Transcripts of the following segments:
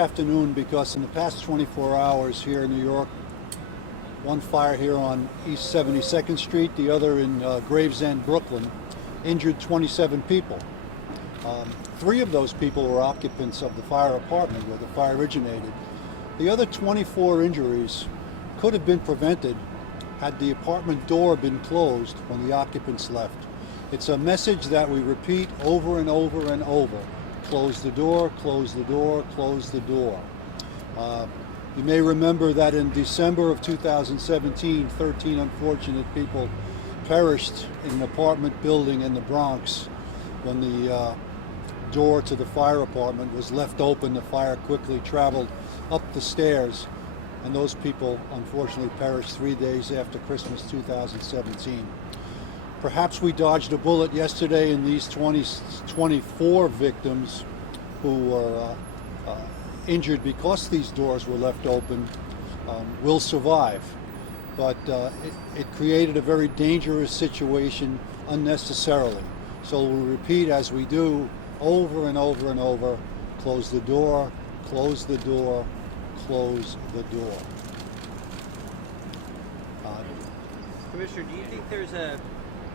Afternoon, because in the past 24 hours here in New York, one fire here on East 72nd Street, the other in Gravesend, Brooklyn, injured 27 people. 3 of those people were occupants of the fire apartment where the fire originated. The other 24 injuries could have been prevented had the apartment door been closed when the occupants left. It's a message that we repeat over and over and over. Close the door, close the door, close the door. You may remember that in December of 2017, 13 unfortunate people perished in an apartment building in the Bronx when the door to the fire apartment was left open. The fire quickly traveled up the stairs, and those people unfortunately perished 3 days after Christmas 2017. Perhaps we dodged a bullet yesterday, and these 24 victims who were injured because these doors were left open will survive. But it created a very dangerous situation unnecessarily. So we'll repeat as we do over and over and over: close the door, close the door, close the door. Commissioner, do you think there's a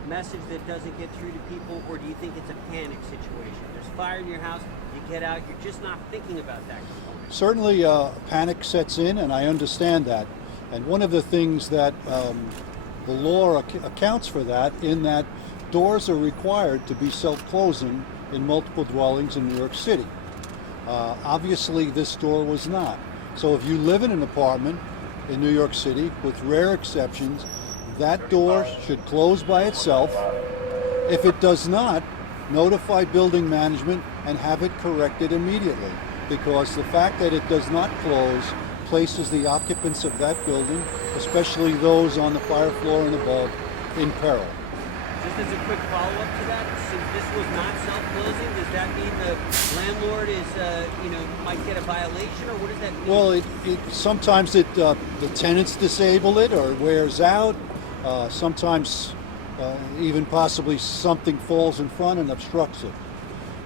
message that doesn't get through to people, or do you think it's a panic situation? There's fire in your house, you get out, you're just not thinking about that component. Certainly panic sets in, and I understand that. And one of the things that the law accounts for that, in that doors are required to be self-closing in multiple dwellings in New York City. Obviously this door was not. So if you live in an apartment in New York City, with rare exceptions, that door should close by itself. If it does not, notify building management and have it corrected immediately, because the fact that it does not close places the occupants of that building, especially those on the fire floor and above, in peril. Just as a quick follow-up to that, since this was not self-closing, does that mean the landlord is, might get a violation, or what does that mean? Well, sometimes the tenants disable it or wears out. Sometimes even possibly something falls in front and obstructs it.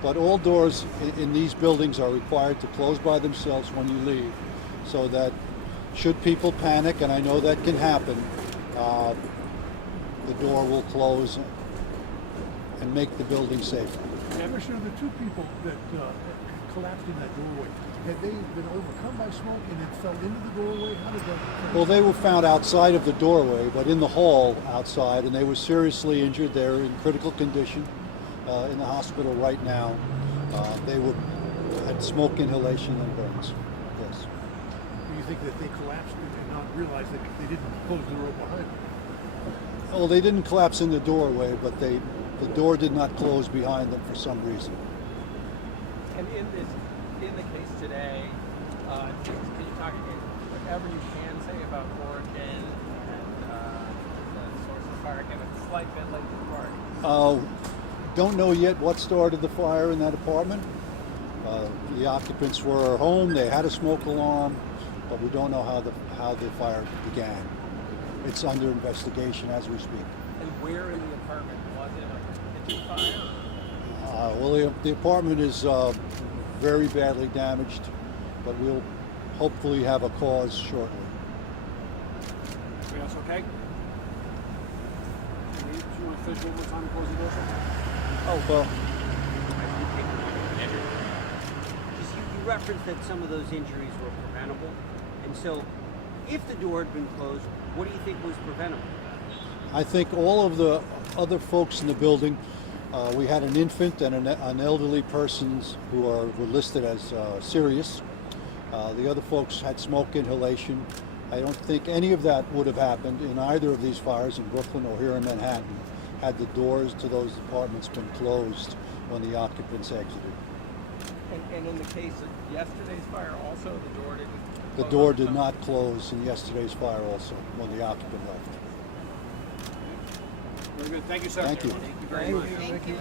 But all doors in these buildings are required to close by themselves when you leave, so that should people panic, and I know that can happen, the door will close and make the building safer. Commissioner, the 2 people that collapsed in that doorway, had they been overcome by smoke and it fell into the doorway? How did that? Well, they were found outside of the doorway, but in the hall outside, and they were seriously injured. They're in critical condition in the hospital right now. They had smoke inhalation and burns. Yes. Do you think that they collapsed and not realized that they didn't close the door behind them? Well, they didn't collapse in the doorway, but the door did not close behind them for some reason. And in the case today, can you talk whatever you can say about origin and the source of fire? Again, it's a slight bit late to the party. Don't know yet what started the fire in that apartment. The occupants were home. They had a smoke alarm, but we don't know how the fire began. It's under investigation as we speak. And where in the apartment was it? A kitchen fire? Well, the apartment is very badly damaged, but we'll hopefully have a cause shortly. Everybody else okay? Do you want to finish one more time and close the door? Oh, well, Just you referenced that some of those injuries were preventable, and so if the door had been closed, what do you think was preventable? I think all of the other folks in the building, we had an infant and an elderly persons who were listed as serious. The other folks had smoke inhalation. I don't think any of that would have happened in either of these fires in Brooklyn or here in Manhattan had the doors to those apartments been closed when the occupants exited. And in the case of yesterday's fire, also the door didn't close? The door did not close in yesterday's fire also when the occupant left. Very good. Thank you, sir. Thank you. Thank you very much. Thank you.